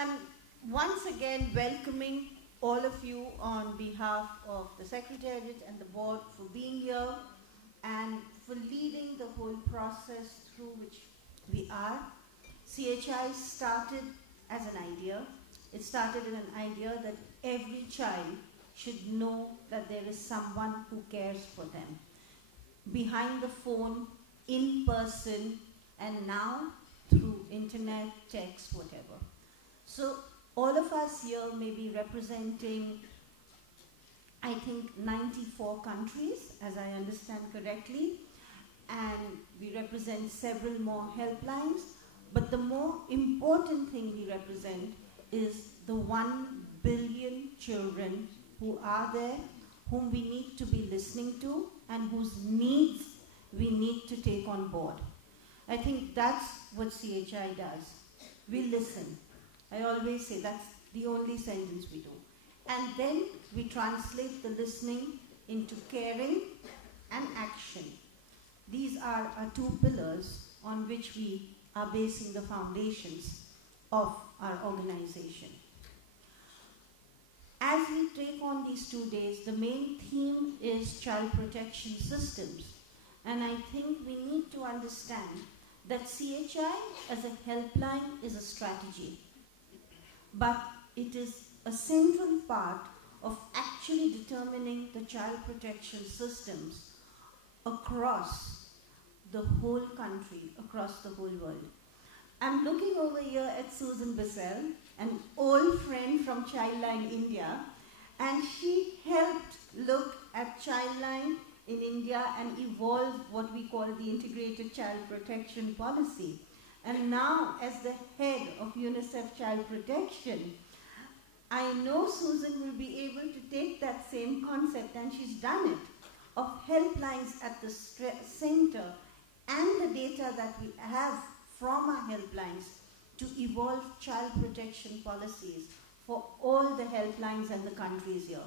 And once again, welcoming all of you on behalf of the Secretariat and the board for being here and for leading the whole process through which we are. CHI started as an idea. It started as an idea that every child should know that there is someone who cares for them. Behind the phone, in person, and now through internet, text, whatever. So all of us here may be representing, I think, 94 countries, as I understand correctly, and we represent several more helplines, but the more important thing we represent is the 1 billion children who are there, whom we need to be listening to, and whose needs we need to take on board. I think that's what CHI does. We listen. I always say that's the only sentence we do. And then we translate the listening into caring and action. These are our two pillars on which we are basing the foundations of our organization. As we take on these 2 days, the main theme is child protection systems. And I think we need to understand that CHI as a helpline is a strategy, but it is a central part of actually determining the child protection systems across the whole country, across the whole world. I'm looking over here at Susan Bissell, an old friend from Childline India, and she helped look at Childline in India and evolve what we call the Integrated Child Protection Policy. And now, as the head of UNICEF Child Protection, I know Susan will be able to take that same concept, and she's done it, of helplines at the center and the data that we have from our helplines to evolve child protection policies for all the helplines and the countries here.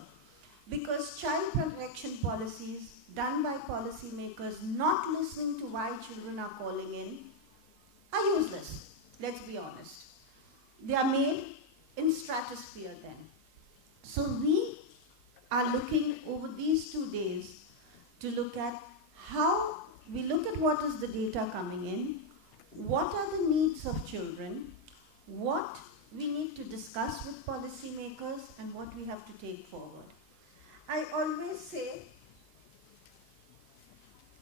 Because child protection policies done by policymakers not listening to why children are calling in are useless, let's be honest. They are made in stratosphere then. So we are looking over these 2 days to look at how we look at what is the data coming in, what are the needs of children, what we need to discuss with policymakers, and what we have to take forward. I always say,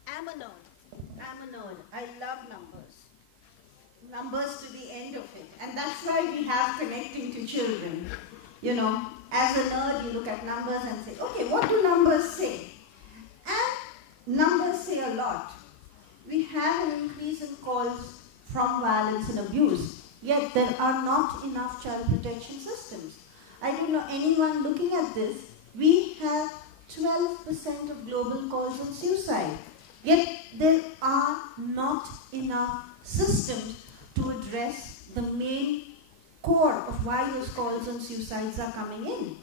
I'm a nerd. I love numbers. Numbers to the end of it. And that's why we have connecting to children. You know, as a nerd, you look at numbers and say, okay, what do numbers say? And numbers say a lot. We have an increase in calls from violence and abuse, yet there are not enough child protection systems. I don't know anyone looking at this. We have 12% of global calls on suicide. Yet there are not enough systems to address the main core of why those calls on suicides are coming in.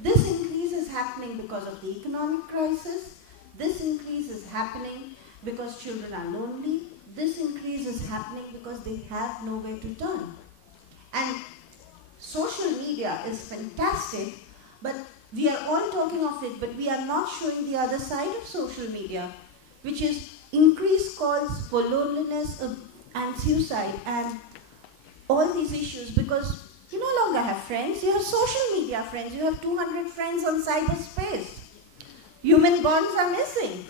This increase is happening because of the economic crisis. This increase is happening because children are lonely. This increase is happening because they have nowhere to turn. And social media is fantastic, but we are all talking of it, but we are not showing the other side of social media, which is increased calls for loneliness and suicide and all these issues, because you no longer have friends, you have social media friends, you have 200 friends on cyberspace. Human bonds are missing.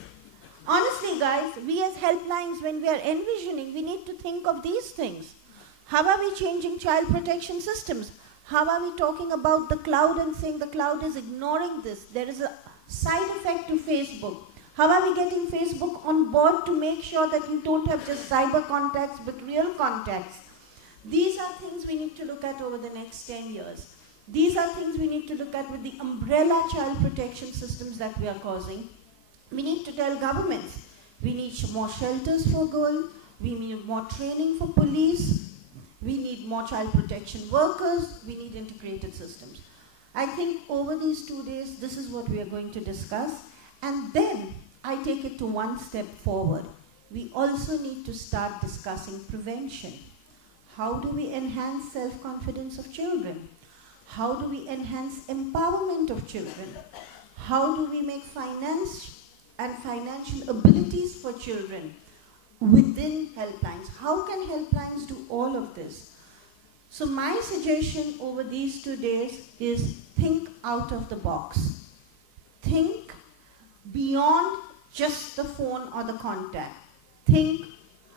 Honestly, guys, we as helplines, when we are envisioning, we need to think of these things. How are we changing child protection systems? How are we talking about the cloud and saying the cloud is ignoring this? There is a side effect to Facebook. How are we getting Facebook on board to make sure that we don't have just cyber contacts but real contacts? These are things we need to look at over the next 10 years. These are things we need to look at with the umbrella child protection systems that we are causing. We need to tell governments, we need more shelters for girls, we need more training for police, we need more child protection workers, we need integrated systems. I think over these 2 days, this is what we are going to discuss. And then I take it to one step forward. We also need to start discussing prevention. How do we enhance self-confidence of children? How do we enhance empowerment of children? How do we make finance and financial abilities for children within helplines? How can helplines do all of this? So my suggestion over these 2 days is think out of the box. Think beyond just the phone or the contact. Think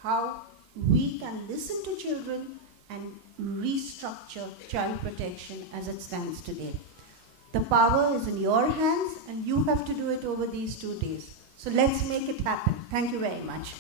how we can listen to children and restructure child protection as it stands today. The power is in your hands and you have to do it over these 2 days. So let's make it happen. Thank you very much.